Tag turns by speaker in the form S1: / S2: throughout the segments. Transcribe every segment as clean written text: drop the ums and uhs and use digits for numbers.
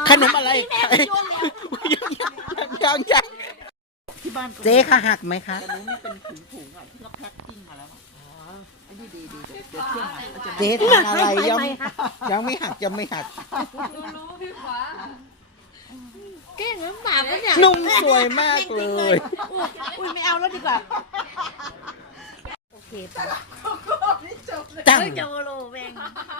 S1: ขนมอะไรยัง
S2: ที่บ้าน
S1: เจ๊ค่ะหักไหมคะ
S2: แต่รู้นี่เป็นถุงๆอ่ะที่เราแพ็คกิ้งมาแล้วไอ้นี่ดีเดี๋ยวเครื่องหักก็จะ
S1: เจ๊ทำอะไรยังไม่หักยังไม่หัก
S3: รู้พี่ขวา
S4: เก่งน้ำหมาปะเนี่ย
S1: นุ่มสวยมากเลย
S4: อุ้ยไม่เอาแล้วดีกว่าโอเคปะ
S1: จัง
S4: เฮ้ยจะโมโลแมง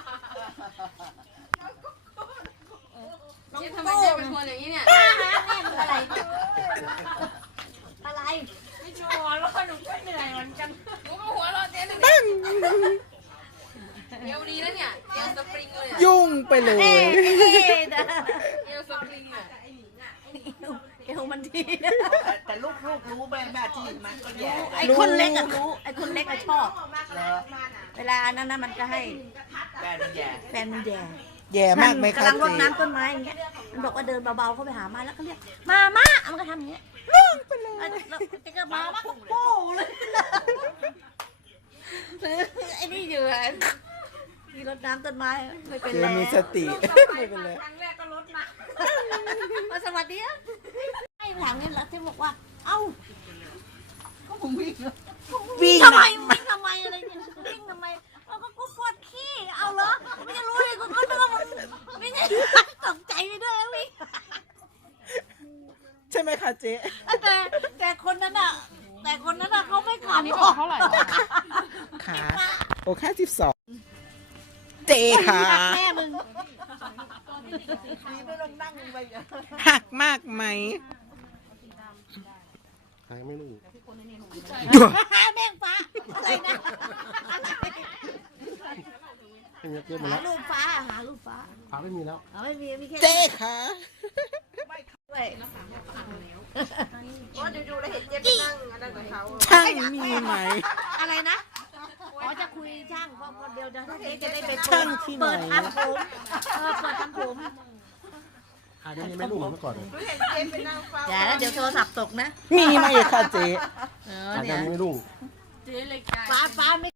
S4: น้อง
S3: เจ๊ทำไม
S4: โต้
S3: เจ๊เป็นคนอย่างนี้เนี่ย
S4: ป้าฮะแม่คืออะไรอะไร
S3: ไม่ชอบแล้วหนูก็เหนื่อยเหมือนกันหนูก็หัวเราะเจ๊หนึ่งเอวดีนะเนี่ยเอวสปริงเลยอะ
S1: ยุ่งไปเล
S4: เอ๊
S1: ย
S4: นะ
S3: เอวสปริงอะ
S4: เอวมันดี
S2: แต่ลูกรู้แม่ที่มันก็แย่
S4: ไอ้คนเล็กอะรู้ไอ้คนเล็กอะชอบ เวลานั้นนะมันก็ให้
S2: แม่มันแย่
S4: แฟนมันแย่
S1: แย่มากไหมคะ
S4: กำลังรด
S1: เจ๊
S4: น้ำต้นไม้อย่างเงี้ย มันบอกว่าเดินเบาๆเข้าไปหามาแล้วก็เรียกมามันก็ทำอย่างเงี้ยล่วงไปเลยแล้วก็มาก็โป้เลยไอ้นี่อยู่อ่ะที่รดน้ำต้นไม้ไม่เป็น
S1: เจ๊
S4: ไร
S1: มีสติไม่เป็นไร
S3: ครั้งแรกก็ลดนะ
S4: มาสวัสดีอ่ะไอ้หลังเนี่ยแล้วที่บอกว่า เอ้า
S2: ก็ผมวิ่ง
S1: วิ่ง
S4: ทำไม
S1: นะ
S4: วิ่งทำไมอะไรเนี่ยวิ่งทำไมเราก็กูปวดขี้เอาเหรอไม่จะรู้เลยกูก็นึกว่ามันไม่ได้ตกใจไปด้วยวิ่ง
S1: ใช่ไหมคะเจ๊
S4: แต่คนนั้นอ่ะเขาไม่ขำหรอก
S1: ขาโอ้แค่12เจ๊ค่ะ
S4: แม่มึง
S2: ดีไม่ต้องนั่งไป
S1: หักมากไหม
S5: หายไม่รู้
S4: แม่งฟ้าอะไรนะ
S5: ให้เงียบเงียบหมด
S4: หา
S5: แล้ว
S4: รูปฟ้าหารูปฟ้า
S5: ฟ้าไม่มีแล้ว
S4: ไม่มีแค่
S1: เจ๊ค่ะ
S4: ด้วย
S3: อยู่ๆแล้วเห็นเจ๊ไปนั่งอะไรกับเขา
S1: ช่างมีไหม
S4: อะไรนะอ๋อจะคุยช่างเพราะเดี๋ยวจะได้ไป
S1: ช่างที่ไหน
S4: เปิดทำผมเปิดทำผม
S5: หายไม่รู้เหมือนเมื่อก่อนเลย
S3: เห็นเจ๊ไปนั่งเฝ้า
S4: อย่าแล้วเดี๋ยวโทรศัพท์ตกนะ
S1: มีไหมคะเจ๊
S5: หายไม่รู้
S3: เจ๊เลยกลาย
S4: ฟ้าไม่